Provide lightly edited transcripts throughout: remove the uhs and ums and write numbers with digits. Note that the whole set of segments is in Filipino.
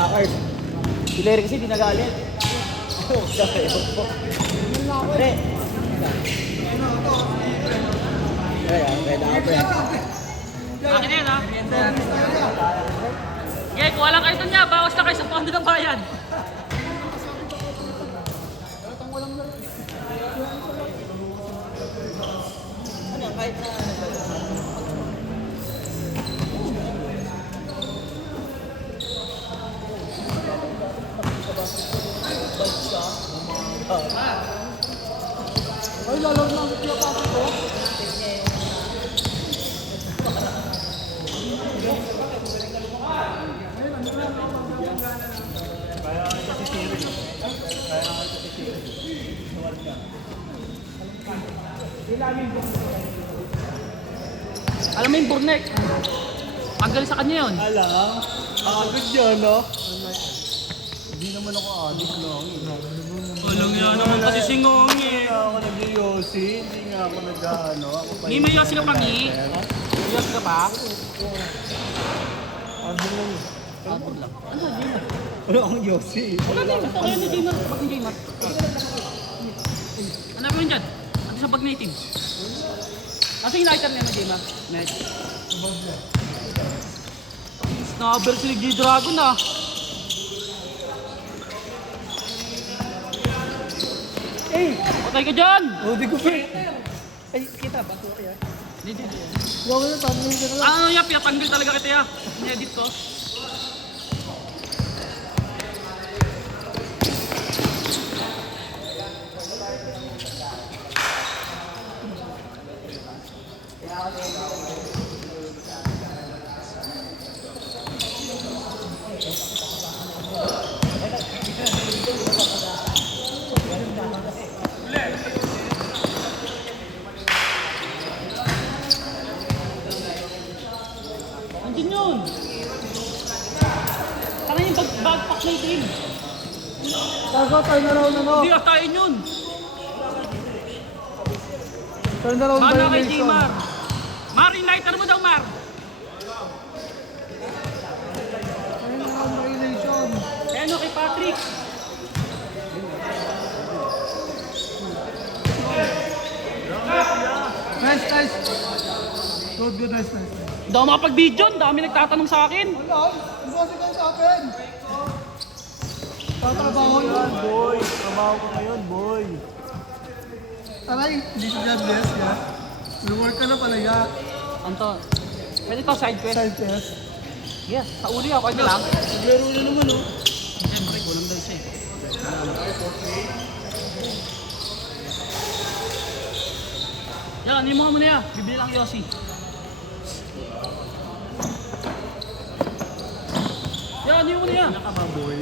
Hackers. Si Larry kasi di nagalit. Pre. Pwede ako pre. Akin yan ha. Okay, kuha lang kayo doon niya. Bawas na kayo sa pondo ng bayan. Ano, kahit na Ay, lalo na ang piyapasok ko. Alam mo yung Burnek. Tanggal sa kanya yun. alam. Agad yun, no? Hindi naman ako adik lang. Walang yan naman kasi singong Hindi nga ako nag-yosi. Hindi nga ako nag-ano. Hindi may yosi ka pa, Mi. May yosi ka pa? Adon lang. Abog lang. Ano, Gamer? Wala akong yosi. Wala din. Ito kayo ni Gamer. Bag ni Gamer. Ano ba yun dyan? Ito sa bag native. Asa yung item niya na Gamer? Next. Snubber si G-Dragon ah. Eh! Patay ka dyan! Oh, di ko pa. Ay, kita ba? Ito kaya? Hindi. Gawin na, tanong ka na lang. Ano yan? Pinatanggal talaga kita ya. Ini-edit ko. Andiyan yun. Parang yung backpack na itim. Tago, turn around ano? Hindi atayin yun. Turn around Baka kay violation. Timar. Mar, lighter mo daw, Mar. Turn around violation. Eh ano kay Patrick? Nice, nice. Good, good, nice, nice. Hindi ako makapag-video. Ang dami nagtatanong sa akin. Wala, hindi kasi kayo sa akin. Tatrabaho yun. Boy, trabaho ko ngayon, boy. Aray, hindi ko God bless, ya. Lumark ka na pala, ya. Anto, pwede to side quest? Side test. Yes, sa uli ako. Ano lang? Naglaro na naman, oh. Siyempre, kulang daw siya eh. Yan, yung mga muna yan. Bibili lang Yossi. Yan, yung muna yan. Naka ba, boy?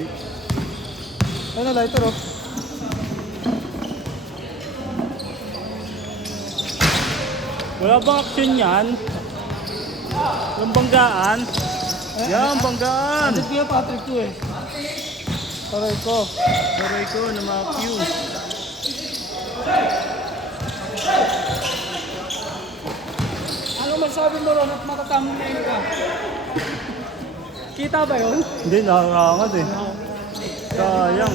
Ano, lighter, oh. Wala bang action yan? Yung banggaan? Yan, banggaan! Ano kaya Patrick to eh? Taray ko. Baray ko na mga Q. Ano masabi mo ron at matatamong na yun ka? Kita ba yun? Hindi, nakakangat eh. Sayang.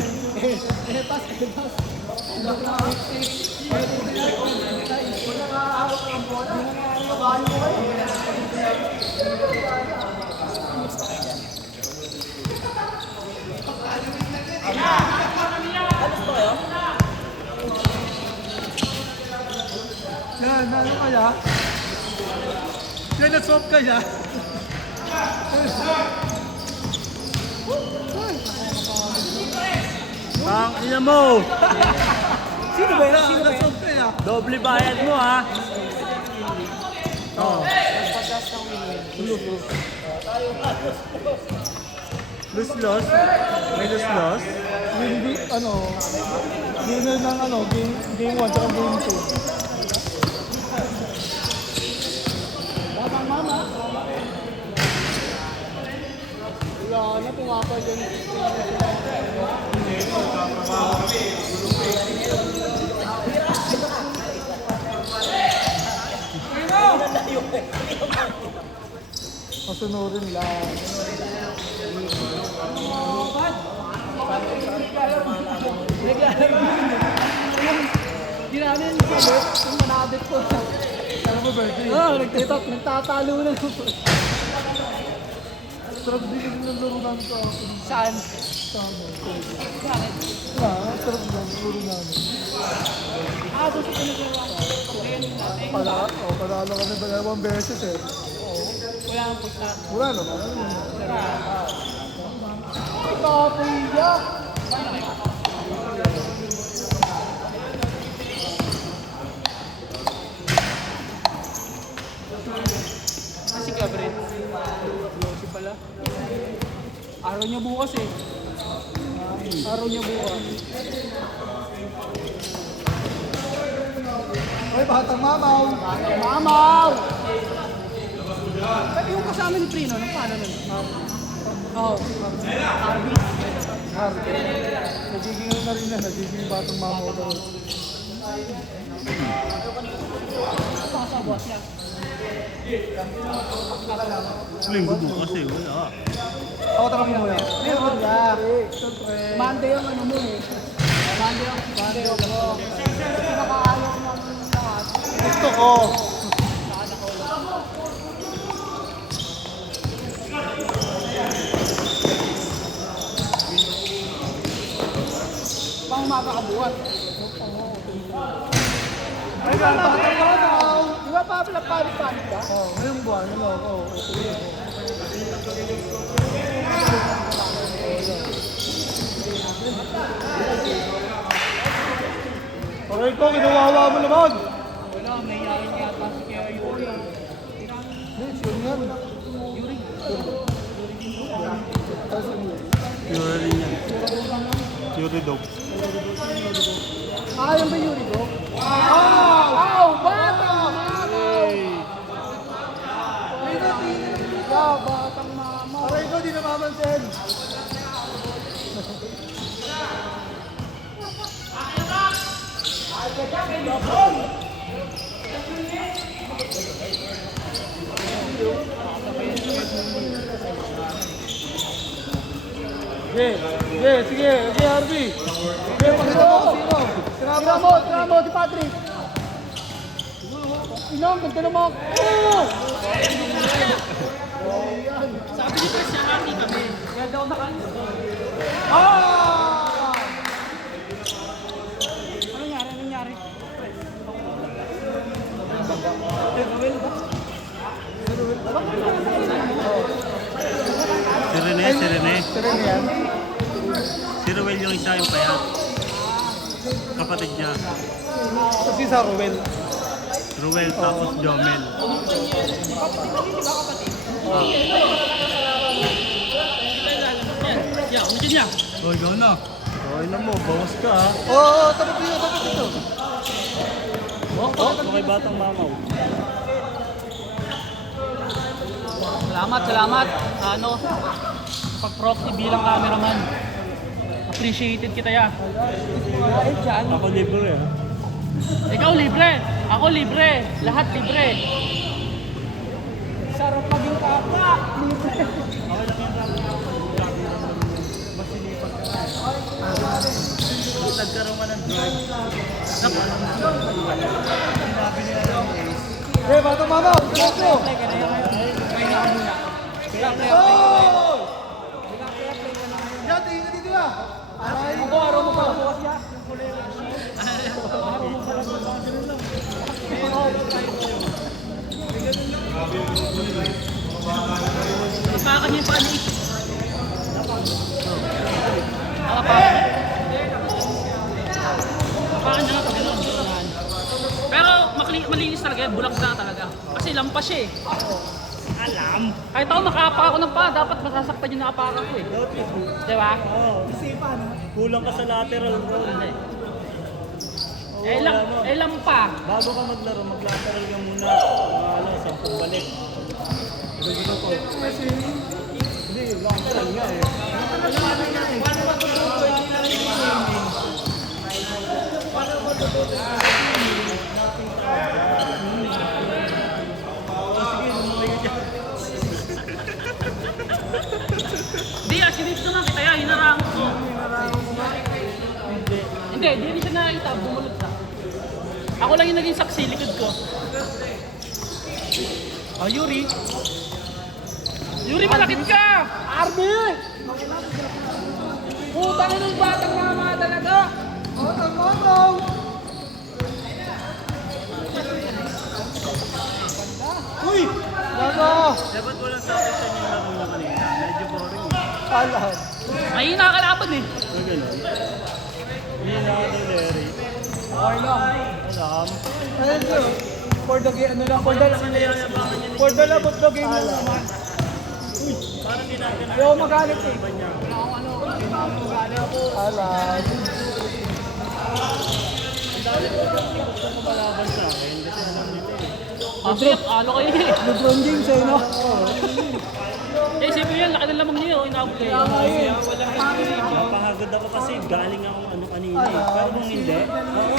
Yan, ano kaya? Yan, na-swap kaya? Ang ina mo! Sino ba yan? Sino ba yan? Na-swap kaya? Doble bayad mo ha! Oh. Lose-loss? May lose-loss? Hindi, ano, winner ng ano, game 1 at game 2. Babang mama. Wala na, pumapa dyan. Masunurin lang. ano yun, yung manabit ko. Alam mo, birthday. Nagtatalo na. Sarap din yung nalaro namin sa akin. Saan? Tama. Bakit? Sarap din ang nalaro namin. Gusto ko na ginawa ko. Panalo kami dalawang beses eh. Wala nang pusta. Wala naman. Papuya! Si Gabriel. Si pala. Araw niya bukas eh. Araw niya bukas. Hoy, batang mamaw! Mamaw! Pero yung kasama ni Prino, nung paano nun? Oo. Arby. Nagiging ano na rin na, nagiging batang mamaw na rin. Pasabot niya. Linggo bukas eh, wala. Ako taka mo muna. Meron ka. Monday ang ano mo eh. Monday ang mo. Pinakaayaw mo ang lahat. Gusto ko! Pang umaga ka buwan. Ay, batang mamaw! Di ba pa palit-palit ka? Oh, ngayong buwan, ano ako? Uwi ako. Aray ko, ginawawa mo naman! Wala, may yakin yata si Kaya Yuri. Hindi, sure yan. Yuri. Pure rin yan. Pure dog. Yung ba Yuri ko? Wow! Batang mamaw! Batang mamaw! Aray ko, di namamansin! Sige, Harvey. Sige, pakita mo kung sino. Tira mo, si Patrick. Inong, ganda naman. Sabi ni Chris, nakaki kami. Kaya daw nakaano. Ano nangyari? Si Rene. Sino yan? Si Ruel yung isa yung payat. Kapatid niya. Si sa Ruel. Ruel tapos Jomel. Oh, ikaw na. Okay na mo, bawas ka ha. Oo, tapos dito. Okay, batang mamaw. Salamat. Ano, pag-proxy bilang cameraman. Appreciated kita ya. Ako libre ha. Ikaw libre, ako libre, lahat libre. Sarap maging kaka, libre. Nagkaroon ka ng drive. Eh, batang mamaw! Gusto! May nakamuna. Oh! Yan, tingin ka dito na! Aray! Ako, araw mo pala bukas ya. Napakan niya pa ni. Napakan niya nga pag gano'n. Pero malinis talaga yan, bulag na talaga. Kasi lampas siya eh. Alam. Kahit ako makapa ako ng pa, dapat masasaktan yung nakapakan ko eh. Diba? Kulang ka sa lateral roll. Lang pa. Bago ka maglaro, mag-lateral ka muna. Mahala, 10 balik. Hindi, lateral nga eh. Di, sinipto na kita yan, hinarangon ko. Hindi siya nakita, bumulot na. Ako lang yung naging saksi, likod ko. Oh, Yuri. Yuri, malakit ka! Arby! Putang ina ng batang mama talaga! Matang-matang! Uy! Gago! Dapat walang sakit sa inyo laro na kanina. Medyo boring. Alam. Mahina ka kalaban eh. May gano'n. Hindi na ako Larry. Okay lang. Alam. Ayun yun. For the game, ano lang, for the love of the game lang naman. Parang ginagana. Ayaw magalit eh. Niya. Alam. Kumalaban sa akin kasi alam nila eh. Kasi, ano kayo eh. Lebron James eh, no? Eh, isipin yun, laki ng lamang niyo, inabot kayo. Napahagod ako kasi galing akong ano kanina eh. Pero kung hindi, oo.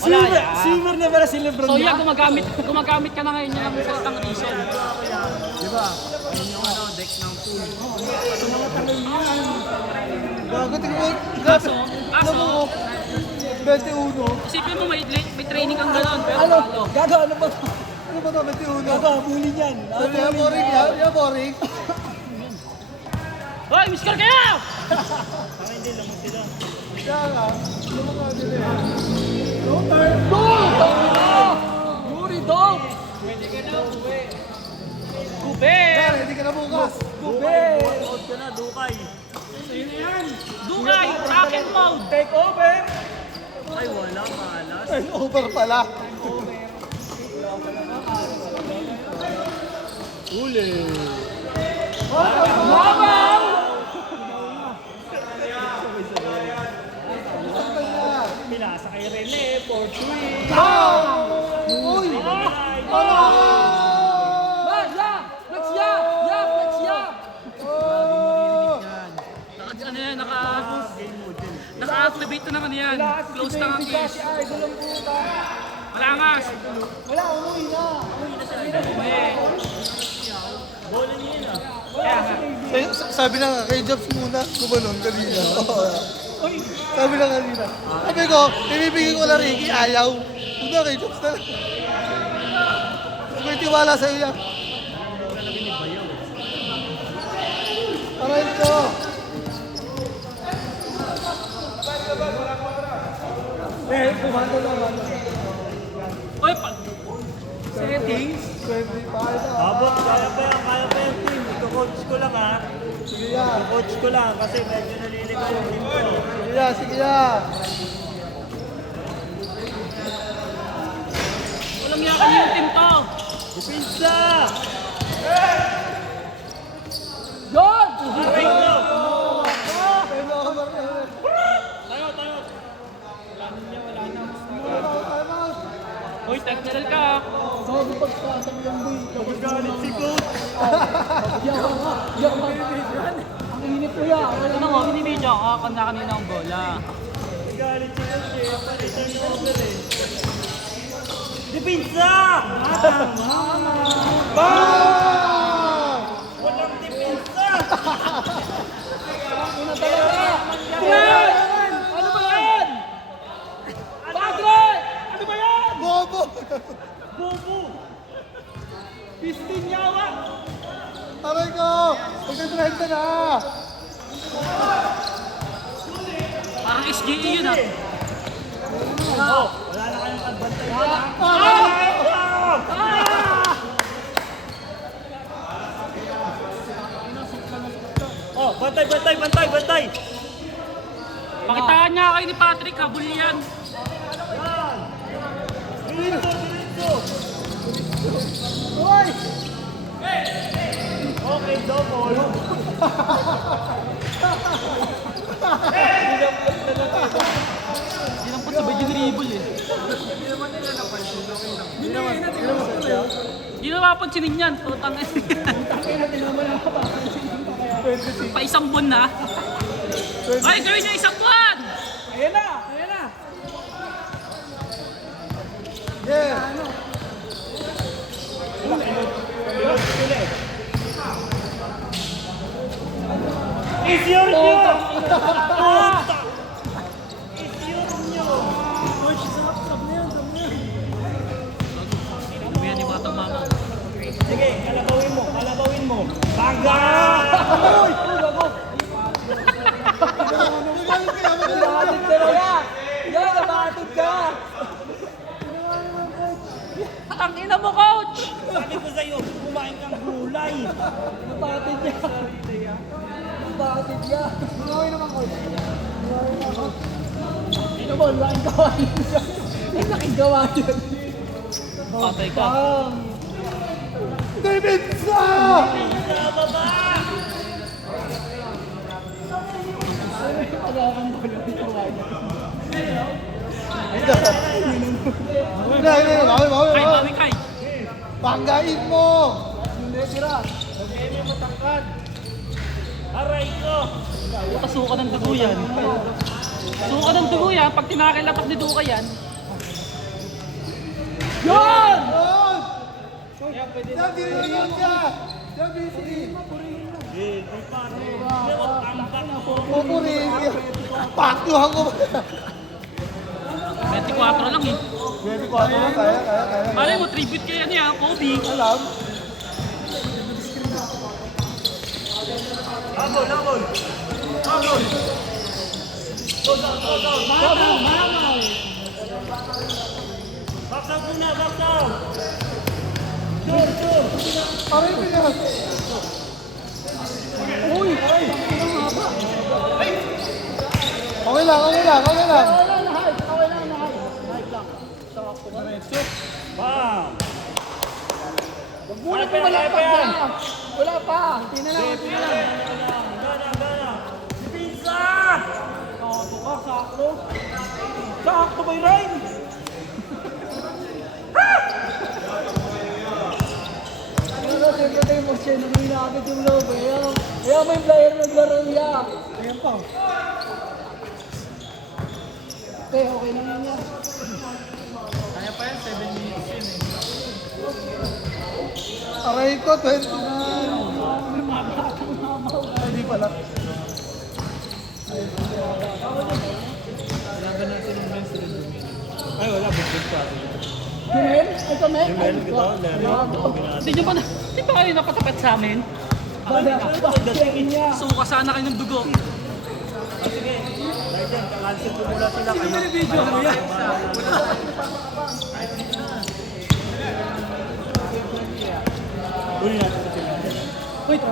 Wala yan. Silver na pala si Lebron So James. yeah, gumagamit ka na ngayon yung salitang reason. Diba? Ayun yung ano, deck ng pool. Gago, tingin mo. Kaso, Ano mo? 21. isipin mo may training kang gano'n, pero Ano? talo. Gago, ano ba? Ano ba ito? 21? Gago, bully niyan. Yan, boring yan. Yan, boring. Hoy, miskal kayo! Saka hindi lamang sila. Kaya nga. Ano mga nila eh. Super! Yuri, dog! Gube! Kaya, hindi ka na bukas. Out ka na, Dukay. Dugay, rocket mode! Take over! Ay, wala, malas. Ay, over pala. Uli. Mabang! Pinasa kay Rene, 4-3. Uy! Ano yan, naka-activate na naman yan. Close na ang case. Malangas! Wala, umuwi na. Bola niya yun ah. Kaya nga. Sabi na nga, kay Jobs muna, gumanon kanina. Sabi na kanina. Sabi ko, ibibigay ko na Ricky, ayaw. Una, kay Jobs na lang. May tiwala sa'yo yan. Aray ko. Kumando naman. Uy, Settings, 25 na. Abot, kaya pa yan team. Ito-coach ko lang ha. Sige yan. Ito-coach ko lang kasi medyo naliligaw yung team ko. Sige yan, sige yan. walang yakan yung team to. Dipinsa! Yon! Aray ko! Uy, technical ka. Sabi pagkasam yung boy. Galit si coach! Ang init ko yan. Ano mo, binibidyo ka kanina ang bola. Galit si coach eh. Palitan over eh. Dipinsa! Bang! Walang dipinsa! Una talaga! Fred! Ano ba yan? Padre! Ano ba yan? Bobo! Bobo! Pistin yawa! Aray ko! Magka-30 na! Parang SGE yun ah. Oh, wala na kayong advantage na. Oh, bantay! Pakitaan niya kayo ni Patrick, habol yan. Diretso! Uy! Okay, double. Dinampot sa bed yung dribble eh. Hindi na mapansinin yan. Tutang na pa isang buwan na. Ay, gawin niya isang buwan! Ayan na! Yeah! Is your nyo! Is your nyo! Coach, sarap na yan. Ang ina mo, coach! Sabi ko sa'yo, kumain kang gulay. Napatid niya. Napatid niya. Gawin naman, coach. Ito mo, laking gawain niya. Ay, laking gawain niya. Patay ka. Depensa! Kay, bawi kay. Banggain mo! Hindi, tira. Aray ko. Suka ng dugo yan. Suka ng dugo yan. Pag tinakilapak ni Duka yan. Yan! Yan, dinilagyan siya! Yan, busy! Pupurihin niya. Pakyuhan ko. 24 lang eh. 24 lang, kaya. Malay mo, tribute kaya niya, Kobe. Alam. Baksaw muna, baksaw. Aray mo niya. Uy! Ay! Okay lang. Okay lang, lahat. Okay lang, lahat. Lahat lang. Sakto ka. Bam. Huwag muna pumalakpak na. Wala pa. Tingnan lang. Gana. Pizza! Sakto ka, sakto. Sakto ba yung Ryan? Pero siyempre tayo mo siya, nanginakit yung loob eh. Kaya may player naglaro niya. Ayan pa. Okay na yan yan. Kaya pa yan, 7 minutes yun eh. Aray ko, 29. Hindi pala. Ay, wala. Bukod pa. Jumel? Ito, Mel? Jumel, ito, Lero. Hindi nyo ba na, di ba kayo napatapat sa amin? Bakit niya? Suka sana kayo ng dugo. Dahil dyan, cancel ko mula sila. Sino ba video mo yan? Uli natin sa sila. Wait,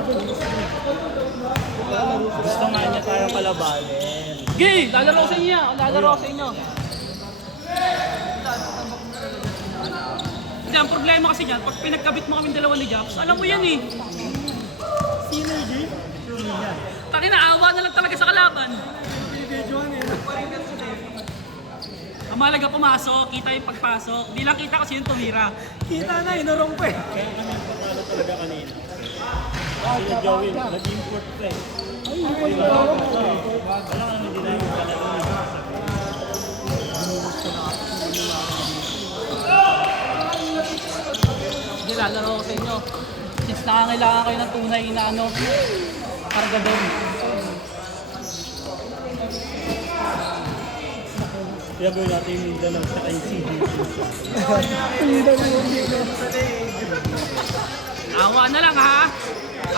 Gusto nga niya tayo kalabanin. Gay! Lalaro sa inyo! Lalaro sa inyo! Hindi, ang problema kasi dyan, pag pinagkabit mo kami dalawa ni Japs, alam mo yan eh. Synergy? Taki na, awa na lang talaga sa kalaban. Ang mahalaga pumasok, kita yung pagpasok. Hindi lang kita kasi yung tumira. kita na, inurong pa eh. Kaya kami ang patalo talaga kanina. Kasi yung Joey, nag-import pa eh. Wala ka naman din na yung talaga. Hindi, lalaro ko sa inyo. Since nakangailangan kayo ng tunay na ano, karga doon. Kaya gawin natin yung Mindanao sa ICD. Awa na lang ha!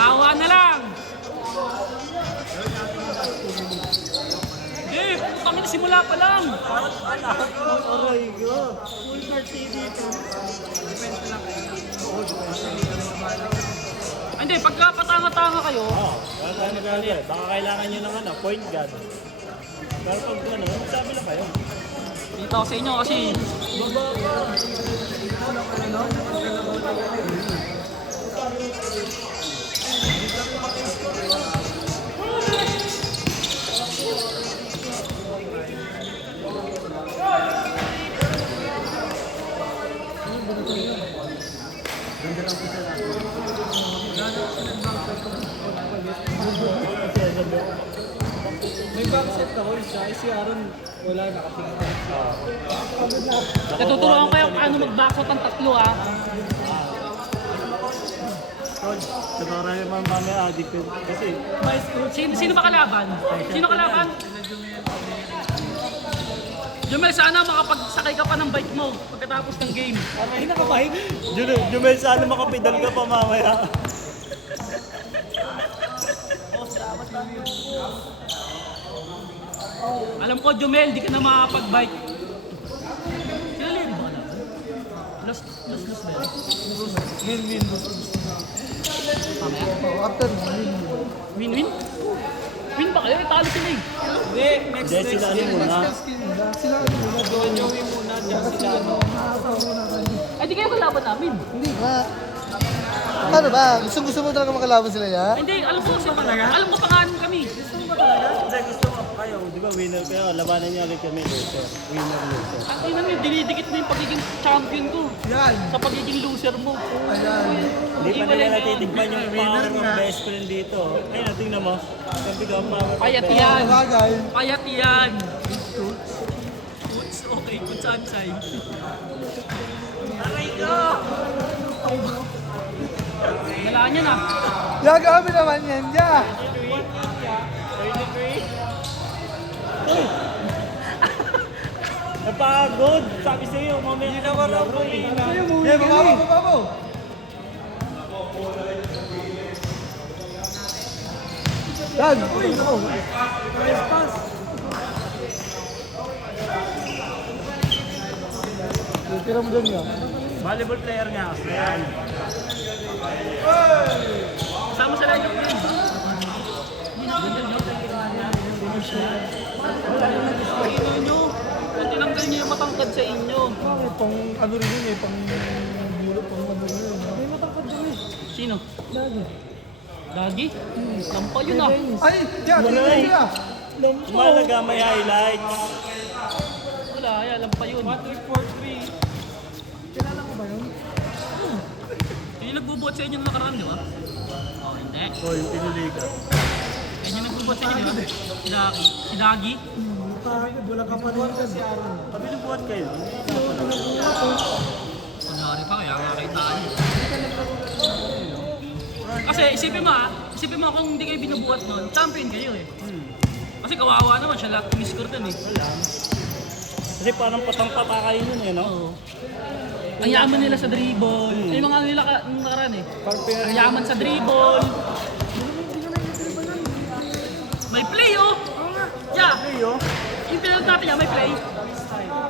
Awa na lang! Eh, kami na simula pa lang! Aray ko. Full card CD ito. Hindi, pagka patanga-tanga kayo, Wala tayo nag-alala. Baka kailangan nyo ng point guard. Pero pag ano, sabi lang kayo. dito ako sa inyo kasi May backset ako isa, si Aaron wala nakatingin. natuturuan kayo paano mag-backshot ang tatlo ha. Coach, siguro yung mga mamaya addict kasi Sino ba kalaban? Sino kalaban? Jumel, sana makapagsakay ka pa ng bike mo pagkatapos ng game. Ay, nakabahig. Jumel, sana makapidal ka pa mamaya. Alam ko, Jomel, di ka na makapag-bike. Sila Larry ba na? Lost ba yun? Win-win. Mamaya? After win. Win-win? Win ba kayo? Talo sila eh. Hindi, next Hindi, sila ano muna. Sila muna. Joey muna, dyan sila. Ay, di kayo kalaban namin. Hindi ba? Ano ba? Gusto mo talaga makalaban sila ya? Ay, hindi, alam ko, alam ko pangalan kami. Hindi, gusto ko kayo. Di ba winner kayo? Labanan niyo ulit kami. Loser. Winner, loser. Ang ina mo, dinidikit mo yung pagiging champion ko. Yan. Sa pagiging loser mo. Ayan. Hindi pa nila natitigman yung power of best friend dito. Ayun, tingnan mo. Sabi ko, power of Payat best yan. Bagay. Payat yan. Coach, okay. Coach Ansay. Aray ko! Wala niya na. Gagawin naman yan ya. 33. Napagod. Sabi sa'yo, mamaya hindi na laro eh. Yan, baba. Yan. Tira mo dyan yan. Volleyball player nga. Ayan. Sama sa lineup yun. Ino nyo. Kung tinanggal nyo yung matangkad sa inyo. Bakit? Pang ano rin yun eh. Pang bulot, pang ano rin yun. May matangkad din eh. Sino? Dagi. Dagi? Lampa yun ah. Ay! Yan! Tingnan sila! Malaga may highlights. Wala, yan, lampa yun. 4-3. Kilala ko ba yun? Yun yung nagbubuhat sa inyo nung nakaraan, di ba? Oh, hindi. O, yung pinuliga. Yun yung nagbubuhat sa inyo, di ba? Si Dagi. Wala ka pa rin kasi Aaron. Sabi ng buwan kayo. Kunyari pa, kaya nakakita niyo. Kasi isipin mo kung hindi kayo binubuhat nun, champion kayo eh. Kasi kawawa naman siya lahat tumiscore dun eh. Kasi parang patang-pata kayo nun eh, no? Oo. Ang yaman nila sa dribble. Ay, yung mga ano nila nung nakaraan eh. Ang yaman sa dribble. May play oh! Yeah! Ayo. Yung pinanood natin yan, may play.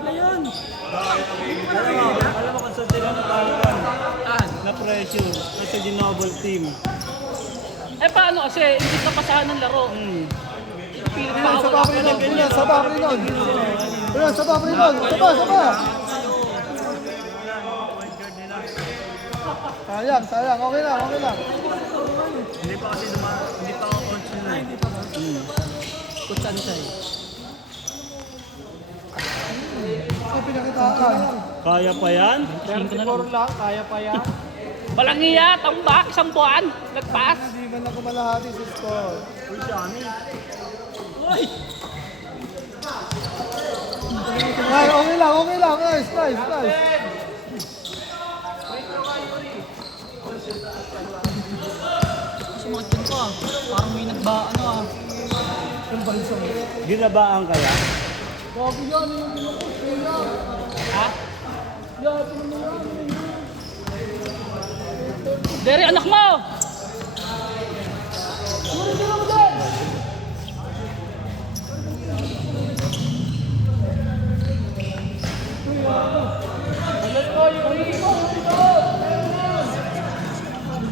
Ayun. Alam mo kung saan sila natawagan Saan? na pressure kasi di noble team. Eh paano kasi, hindi na pasahan ng laro. Pilit pa Sa ako. Paprinon! Sa Paprinon! Sa Paprinon! Saba! Sayang. Okay lang. Hindi pa kasi hindi pa ako coach nila. Coach Ansay. Sa pinakitaan. Kaya pa yan? 34 lang, kaya pa yan. Walang iya, tambak, isang buwan. Nagpas. Hindi man ako malahati sa score. Uy, Shami. Ay, okay lang. Nice. Sumakit yun ko ah. Parang may nagba, ano ah. Yung bansang. Ginabaan kaya? Bago yan, yung minukos. Ha? Yan, ano yan? Dere, anak mo!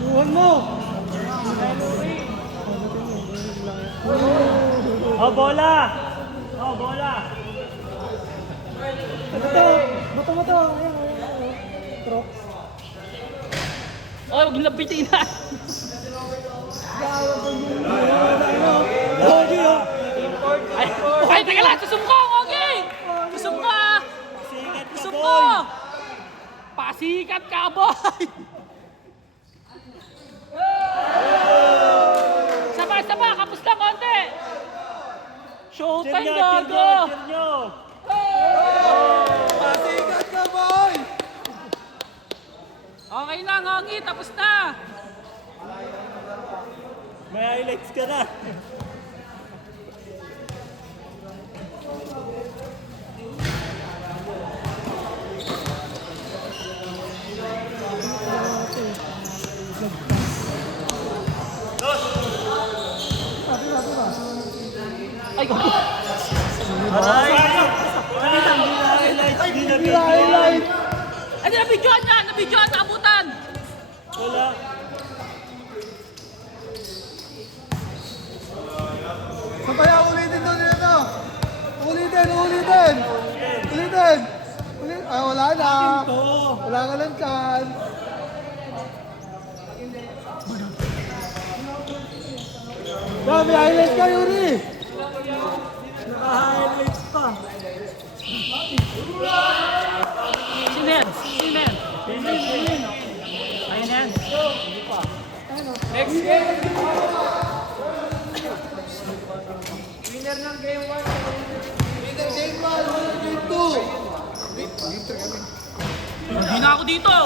Buhan mo! Oh, bola! Oh, bola! Bato. Trok. Oh, huwag lapitin na. Ay, teka lang, susumkong, okay! Susumka! Sikat ka, Susumko! boy! Pasikat ka, boy! Saba, kapos lang konti! Showtime, Cheer gago! nyo! Pasikat ka, boy! Okay lang, Hongi, tapos na! May highlights ka na. Ay, go. Aray! Kanina, hindi na highlights. Hindi na Hindi na highlight. Ay, nabidyoan na! Nabidyoan na abutan! Wala. Kaya ulitin doon nito. Ulitin. Ulitin. Ah, wala na. Wala ka ng chance. Dami, highlight ka, Yuri. Naka-highlights pa. Sino yan? Ayun yan. Next game. Winner game 1, winner game 2. Hindi na ako dito.